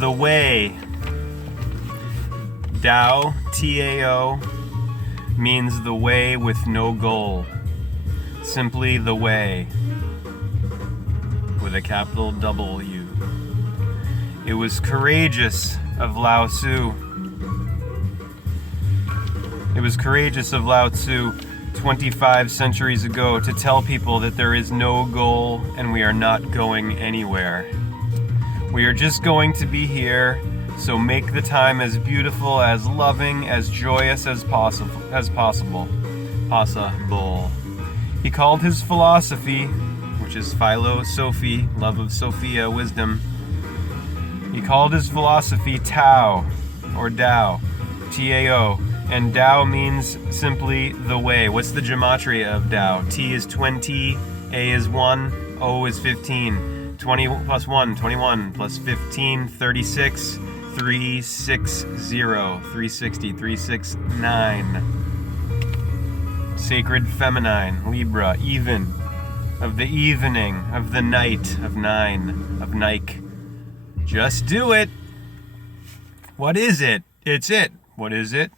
the way. Tao, T-A-O, means the way with no goal. Simply the way, with a capital W. It was courageous of Lao Tzu. It was courageous of Lao Tzu 25 centuries ago to tell people that there is no goal and we are not going anywhere. We are just going to be here, so make the time as beautiful, as loving, as joyous as possible. He called his philosophy, which is philosophy, love of Sophia, wisdom. He called his philosophy Tao, or Tao, T-A-O, and Tao means simply the way. What's the gematria of Tao? T is 20, A is 1, O is 15. 20 plus 1, 21, plus 15, 36, 360, 360, 369. Sacred feminine, Libra, even, of the evening, of the night, of 9, of Nike. Just do it. What is it? It's it. What is it?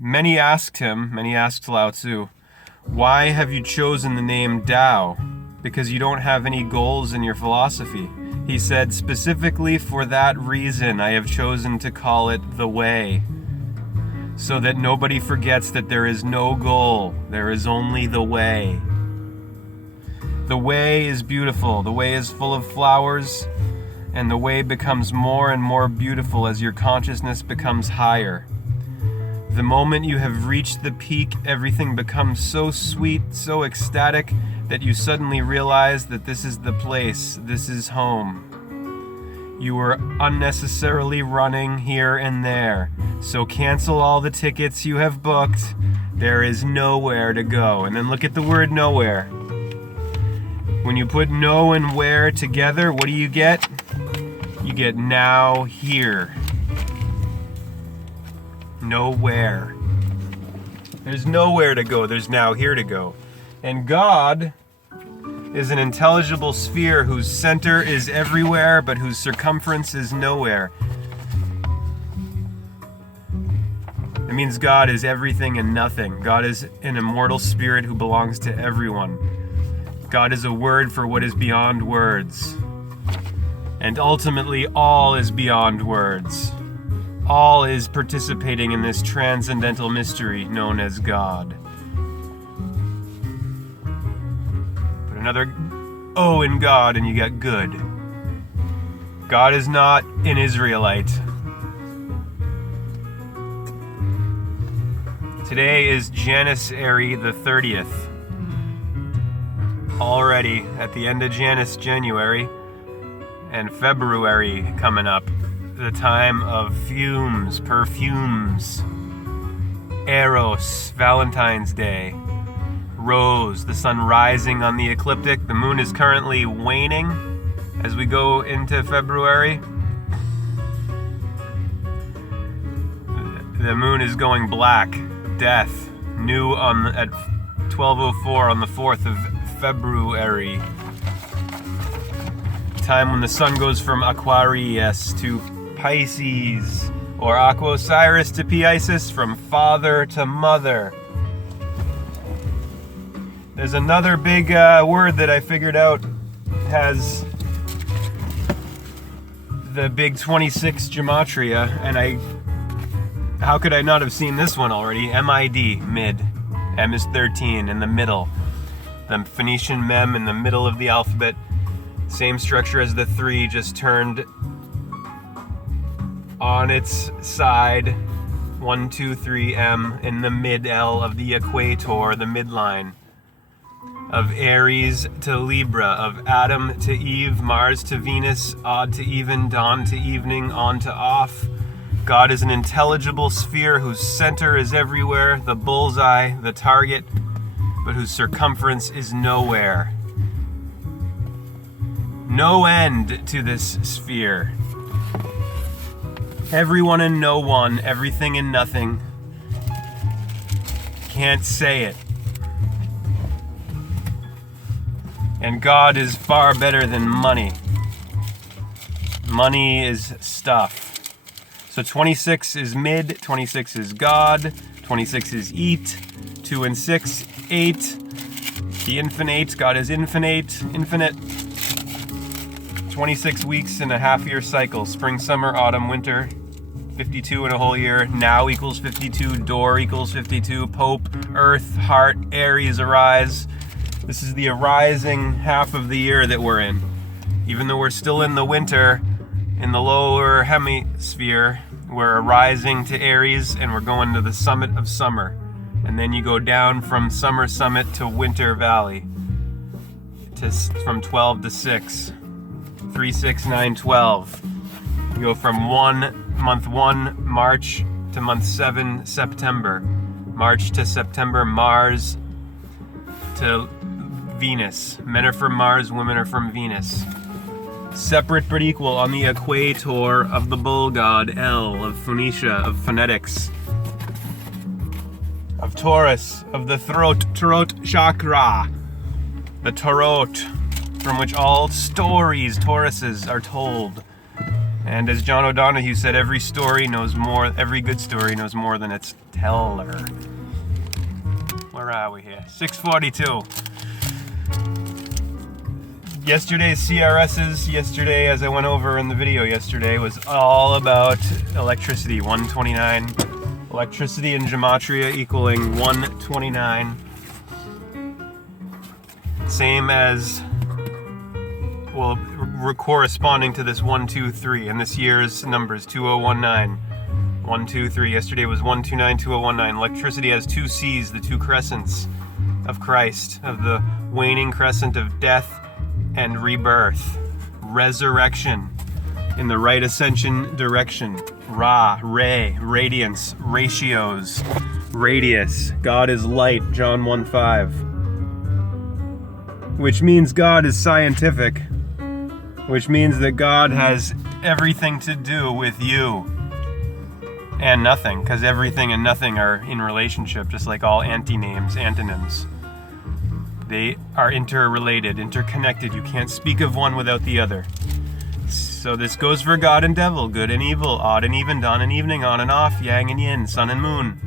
Many asked Lao Tzu, why have you chosen the name Tao? Because you don't have any goals in your philosophy. He said, specifically for that reason, I have chosen to call it the way, so that nobody forgets that there is no goal, there is only the way. The way is beautiful, the way is full of flowers, and the way becomes more and more beautiful as your consciousness becomes higher. The moment you have reached the peak, everything becomes so sweet, so ecstatic, that you suddenly realize that this is the place, this is home. You were unnecessarily running here and there, so cancel all the tickets you have booked. There is nowhere to go. And then look at the word nowhere. When you put no and where together, what do you get? You get now here. Nowhere. There's nowhere to go, there's now here to go. And God is an intelligible sphere whose center is everywhere, but whose circumference is nowhere. It means God is everything and nothing. God is an immortal spirit who belongs to everyone. God is a word for what is beyond words. And ultimately, all is beyond words. All is participating in this transcendental mystery known as God. Put another O in God and you get good. God is not an Israelite. Today is Janissary the 30th. Already at the end of January and February coming up. The time of fumes, perfumes, Eros, Valentine's Day, Rose, the sun rising on the ecliptic. The moon is currently waning as we go into February. The moon is going black, death, new at 12:04 on the 4th of February. Time when the sun goes from Aquarius to Pisces, or Aqua Osiris to Pisces, from father to mother. There's another big word that I figured out has the big 26 gematria, and how could I not have seen this one already? MID, mid. M is 13 in the middle. The Phoenician mem in the middle of the alphabet. Same structure as the 3, just turned on its side. 1, 2, 3, M in the mid L of the equator, the midline. Of Aries to Libra, of Adam to Eve, Mars to Venus, odd to even, dawn to evening, on to off. God is an intelligible sphere whose center is everywhere, the bullseye, the target, but whose circumference is nowhere. No end to this sphere. Everyone and no one, everything and nothing. Can't say it. And God is far better than money. Money is stuff. So 26 is mid, 26 is God, 26 is eat, 2 and 6, 8. The infinite, God is infinite. 26 weeks in a half-year cycle. Spring, summer, autumn, winter. 52 in a whole year. Now equals 52. Door equals 52. Pope, Earth, Heart, Aries, arise. This is the arising half of the year that we're in. Even though we're still in the winter, in the lower hemisphere, we're arising to Aries and we're going to the summit of summer. And then you go down from summer summit to winter valley. From 12 to 6. 3, 6, 9, 12. You go from month 1, March, to month 7, September. March to September, Mars to Venus. Men are from Mars, women are from Venus. Separate but equal on the equator of the bull god, El, of Phoenicia, of phonetics, of Taurus, of the throat chakra, the Tarot, from which all stories, Tauruses, are told. And as John O'Donohue said, every good story knows more than its teller. Where are we here? 6:42. Yesterday's CRSs, as I went over in the video yesterday, was all about electricity, 129. Electricity and gematria equaling 129. Same as, well, corresponding to this 123, and this year's numbers, 2019. 123. Yesterday was 129, 2019. Electricity has two C's, the two crescents of Christ, of the waning crescent of death and rebirth, resurrection in the right ascension direction. Ra, ray, radiance, ratios, radius. God is light, John 1:5. Which means God is scientific, which means that God has everything to do with you and nothing, because everything and nothing are in relationship, just like all antonyms. They are interrelated, interconnected. You can't speak of one without the other. So this goes for God and devil, good and evil, odd and even, dawn and evening, on and off, yang and yin, sun and moon.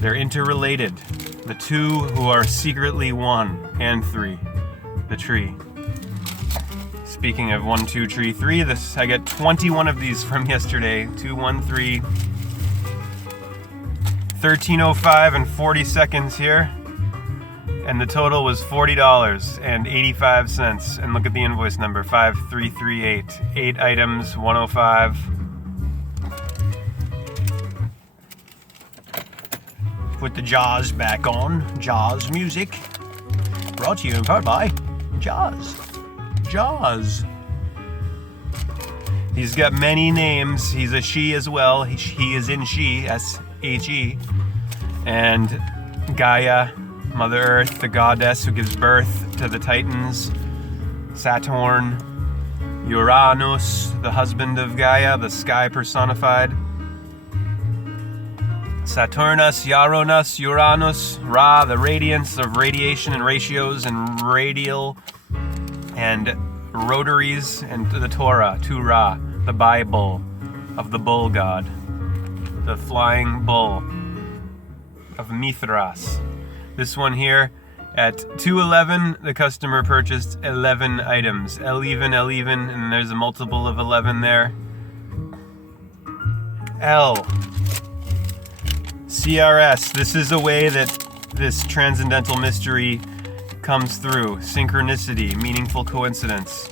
They're interrelated. The two who are secretly one and three. The tree. Speaking of 1, 2, tree, 3, I got 21 of these from yesterday. 2, 1, 3. 13:05 and 40 seconds here. And the total was $40.85. And look at the invoice number, 5338. 8 items, 105. Put the Jaws back on. Jaws music. Brought to you in part by Jaws. Jaws. He's got many names. He's a she as well. He is in she, S-H-E. And Gaia, Mother Earth, the goddess who gives birth to the Titans. Saturn. Uranus, the husband of Gaia, the sky personified. Saturnus, Uranus, Ra, the radiance of radiation and ratios and radial and rotaries, and the Torah, Ra, the Bible of the bull god, the flying bull of Mithras. This one here, at 2:11, the customer purchased 11 items. L even, and there's a multiple of 11 there. L. CRS. This is a way that this transcendental mystery comes through. Synchronicity, meaningful coincidence.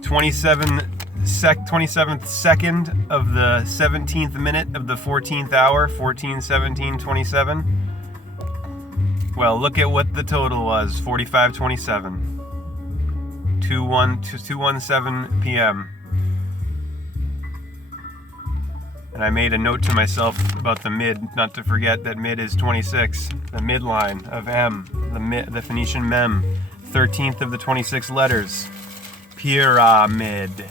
27th second of the 17th minute of the 14th hour, 14:17:27. Well, look at what the total was, 45:27. 2:17 p.m. And I made a note to myself about the mid, not to forget that mid is 26, the midline of M, the Phoenician mem, 13th of the 26 letters, pyramid.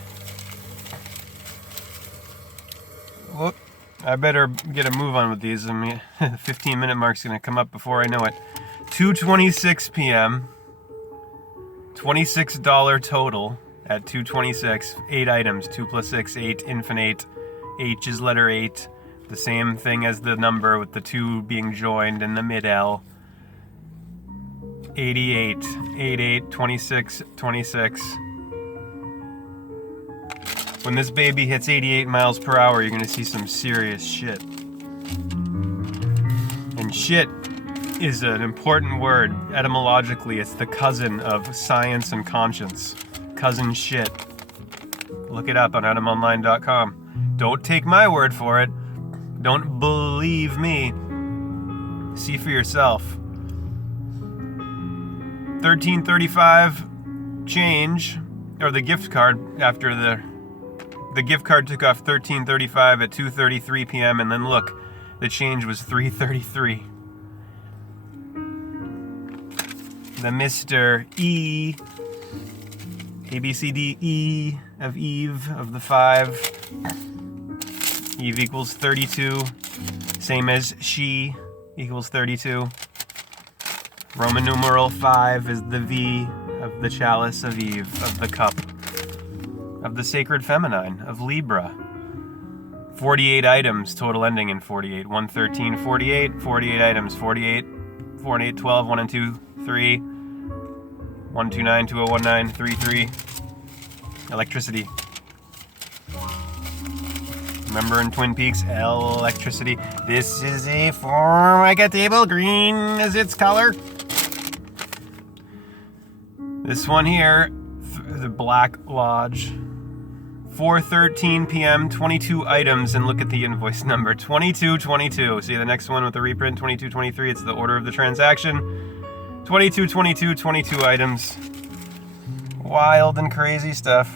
Whoop, I better get a move on with these. I mean, the 15-minute mark's gonna come up before I know it. 2:26 p.m., $26 total, at 2:26. 8 items. 2 plus 6, 8, infinite. H is letter 8. The same thing as the number with the 2 being joined in the mid-L. 88, 88, 26, 26. When this baby hits 88 miles per hour, you're gonna see some serious shit. And shit is an important word. Etymologically, it's the cousin of science and conscience. Cousin shit. Look it up on atomonline.com. Don't take my word for it. Don't believe me. See for yourself. 1335 change, or the gift card after the gift card took off 1335 at 2:33 p.m. and then look, the change was 3:33. The Mr. E, A, B, C, D, E of Eve of the 5. Eve equals 32, same as she equals 32. Roman numeral 5 is the V of the chalice of Eve, of the cup, of the sacred feminine, of Libra. 48 items, total ending in 48. 113, 48, 48 items, 48, 48, 12, 1 and 2, 3, 129, 2019, 33. Electricity. Remember in Twin Peaks, electricity. This is a Formica table, green is its color. This one here, the Black Lodge. 4:13 p.m., 22 items, and look at the invoice number, 2222. See the next one with the reprint, 2223, it's the order of the transaction. 2222, 22 items. Wild and crazy stuff.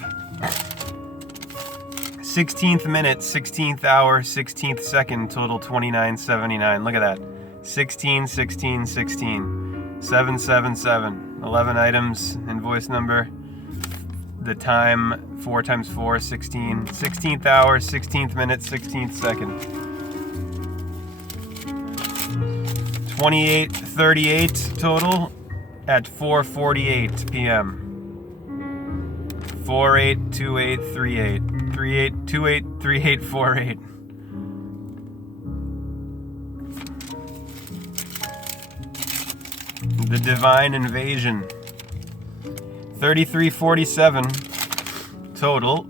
16th minute, 16th hour, 16th second, total 2979. Look at that. 16, 16, 16. 777. 11 items, invoice number. The time, 4 times 4, 16. 16th hour, 16th minute, 16th second. 2838 total at 4:48 p.m. 482838. 38283848. The Divine Invasion. 3347 total.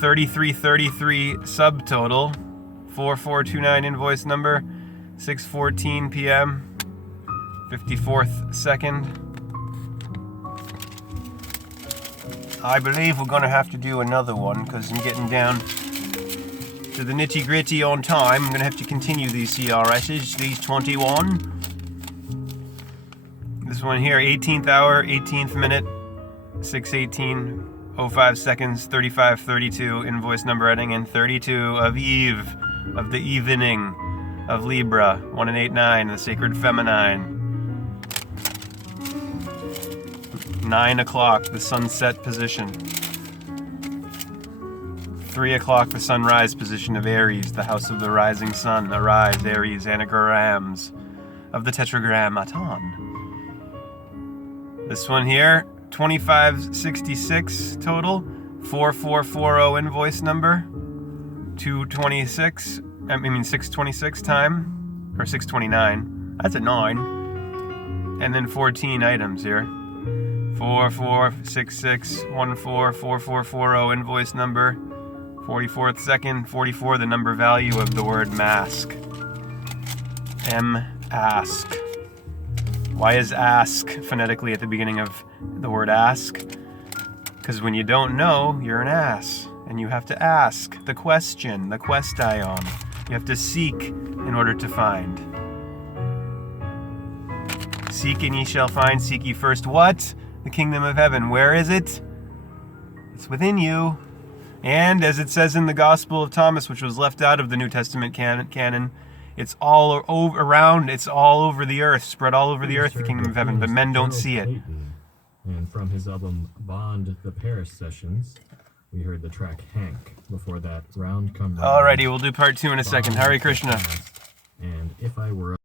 3333 subtotal. 4429 invoice number. 6:14 p.m. 54th second. I believe we're going to have to do another one because I'm getting down to the nitty gritty on time. I'm going to have to continue these CRSs, these 21. This one here, 18th hour, 18th minute, 6:18, 05 seconds, 3532, invoice number ending in 32 of Eve, of the evening of Libra, 1889, the sacred feminine. 9 o'clock, the sunset position. 3 o'clock, the sunrise position of Aries, the house of the rising sun. Arise, Aries, anagrams of the tetragrammaton. This one here, 2566 total, 4440 invoice number, 626 time, or 629, that's a 9, and then 14 items here. 4466144440 invoice number, 44th second, 44 the number value of the word mask. Ask. Why is ask phonetically at the beginning of the word ask? Because when you don't know, you're an ass. And you have to ask the question, the question. You have to seek in order to find. Seek and ye shall find. Seek ye first what? The kingdom of heaven. Where is it? It's within you. And as it says in the Gospel of Thomas, which was left out of the New Testament canon, it's all around, it's all over the earth, spread all over the earth, the kingdom of heaven, but men don't see it. And from his album Bond, the Paris Sessions, we heard the track Hank. Before that, Round Come Round. Alrighty, we'll do part 2 in a second. Hare Krishna. And If I Were